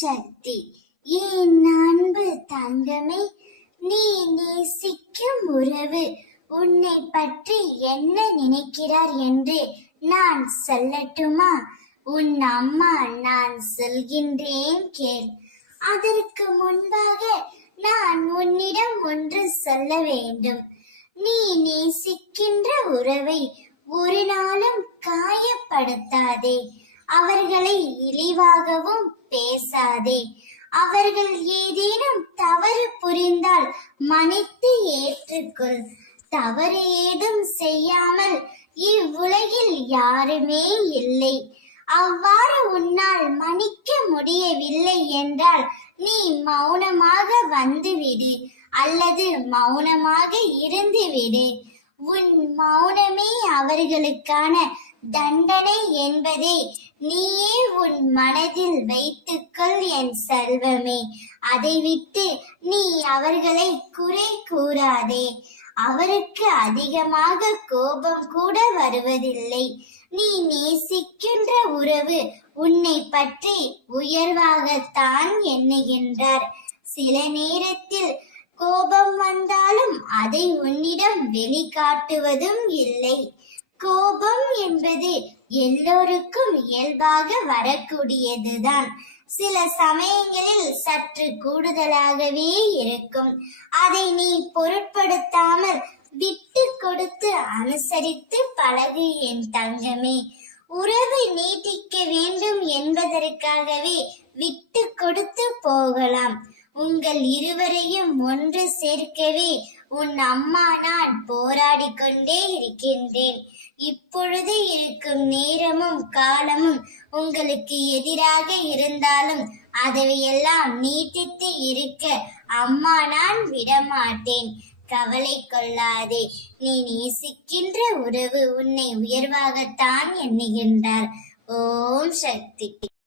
சக்தி. என் அன்பு தங்கமே, நீ நேசிக்கும் உறவு உன்னை பற்றி என்ன நினைக்கிறார் என்று நான் சொல்லட்டுமா? உன் அம்மா நான் சொல்கின்றேன் கேள். அதற்கு முன்பாக நான் உன்னிடம் ஒன்று சொல்ல வேண்டும். நீ நேசிக்கின்ற உறவை ஒரு நாளும் காயப்படுத்தாதே. அவர்களை இழிவாகவும் பேசாதே. அவர்கள் ஏதேனும் தவறு புரிந்தால் மன்னித்து ஏற்றுக்கொள். தவறு ஏதும் செய்யாமல் இவ்வுலகில் யாருமே இல்லை. அவ்வாறு உன்னால் மன்னிக்க முடியவில்லை என்றால் நீ மௌனமாக வந்துவிடு அல்லது மௌனமாக இருந்துவிடு. உன் மௌனமே அவர்களுக்கான தண்டனை என்பதை நீயே உன் மனதில் வைத்துக்கொள் என் செல்வமே. அதை விட்டு நீ அவர்களை குறை கூறாதே. அவருக்கு அதிகமாக கோபம் கூட வருவதில்லை. நீ நேசிக்கின்ற உறவு உன்னை பற்றி உயர்வாகத்தான் எண்ணுகின்றார். சில நேரத்தில் கோபம் வந்தாலும் அதை உன்னிடம் வெளிக்காட்டுவதும் இல்லை. கோபம் என்பது எல்லோருக்கும் இயல்பாக வரக்கூடியதுதான். சில சமயங்களில் சற்று கூடுதலாகவே இருக்கும். அதை நீ பொருட்படுத்தாமல் விட்டு கொடுத்து அனுசரித்து பழகு என் தங்கமே. உறவு நீட்டிக்க வேண்டும் என்பதற்காகவே விட்டு கொடுத்து போகலாம். உங்கள் இருவரையும் ஒன்று சேர்க்கவே உன் அம்மா நான் போராடி கொண்டே இருக்கின்றேன். இப்பொழுது இருக்கும் நேரமும் காலமும் உங்களுக்கு எதிராக இருந்தாலும் அதையெல்லாம் நீட்டித்து இருக்க அம்மா நான் விடமாட்டேன். கவலை கொள்ளாதே. நீ நேசிக்கின்ற உறவு உன்னை உயர்வாகத்தான் எண்ணுகின்றார். ஓம் சக்தி.